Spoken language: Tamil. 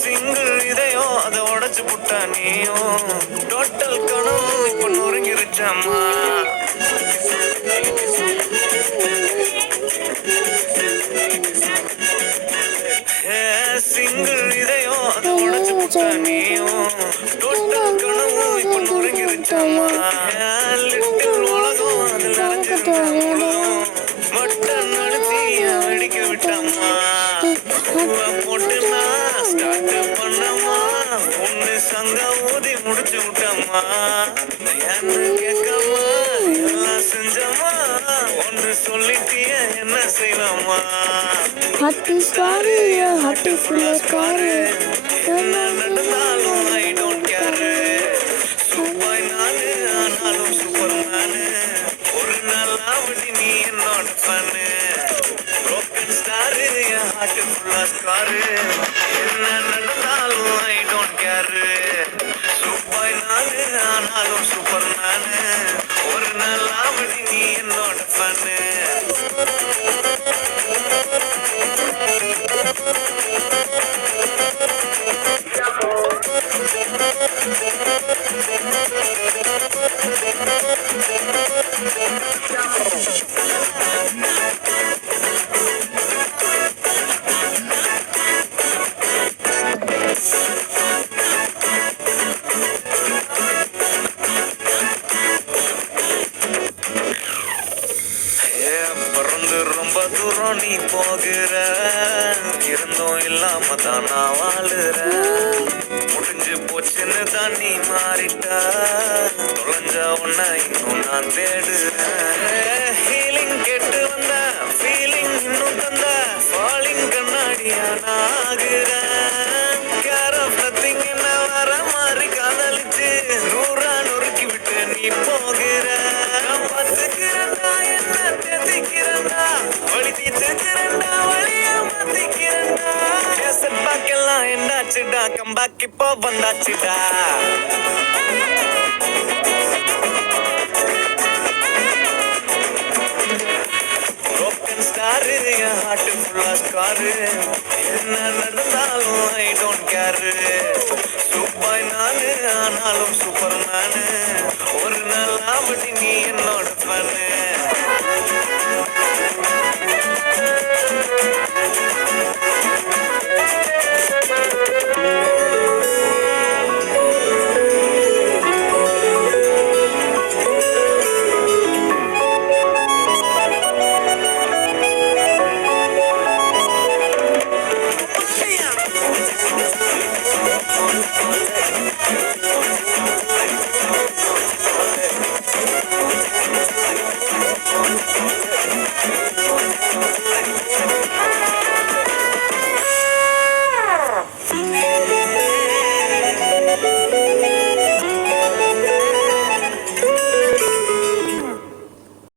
சிங்கிள் இதையும் அதை உடைச்சு புட்டா நீயும் டோட்டல் கணம் இப்ப நொறுங்கிருச்சாமா. சிங்கிள் இதையும் அதை உடைச்சு புட்டா நீயும் டோட்டல் கணம் இப்ப நொறுங்கிருச்சாமா. லிட்டில் உலகம் அதில் நிறைஞ்சிருந்தாலும் மட்டன் நடத்தி வெடிக்க விட்டாமா. போட்டுனா ஸ்டார்ட் பண்ணமா ஒண்ணு சங்க ஊதி முடிச்சு விட்டம்மா. என்ன கேட்காம எல்லாம் செஞ்சம்மா ஒன்று சொல்லிட்டிய என்ன செய்யலாமா. என்ன நடந்தாலும் ஐ டோன்ட் கேர். சூப்பர் நானு ஆனாலும் சூப்பர் மேனு. ஒரு நாள் ஆவடி நீ என்னோட ஃபேனு. broken star என் ஹார்ட் ஃபுல்லா ஸ்கார். என்ன நடந்தாலும் ஐ டோன்ட் கேர். சூப்பர் நானு ஆனாலும் சூப்பர் மேனு. ஒரு நாள் ஆவடி நீ என்னோட ஃபேனு. பறந்து ரொம்ப தூரம் நீ போகிற. இருந்தும் இல்லாம தான் நான் வாழுறேன். முடிஞ்சு போச்சுன்னு தான் நீ மாறிட்ட. தொலைஞ்ச உன்னை இன்னும் நான் தேடுறேன். ஹீலிங் கேட்டு வந்த ஃபீலிங் இன்னும் தந்த ஃபாலிங் கண்ணாடியா நான் ஆகுறேன். கேர் ஆஃப் நத்திங் என்ன வர மாதிரி காதலிச்சு நூறா நொறுக்கி விட்டு நீ போகிற. நான் பார்த்துக்கிறேன்டா என்ன தேத்திக்கிறேன்டா வழி தீர்த்துக்கிறேன்டா வழிய மாத்திக்கிறேன்டா. செட் பேக் எல்லாம் என்னாச்சுடா கம்பேக் இப்போ வந்தாச்சுடா. broken star என் ஹார்ட் ஃபுல்லா ஸ்கார். என்ன நடந்தாலும் ஐ டோன்ட் கேர். சூப்பர் நானு ஆனாலும்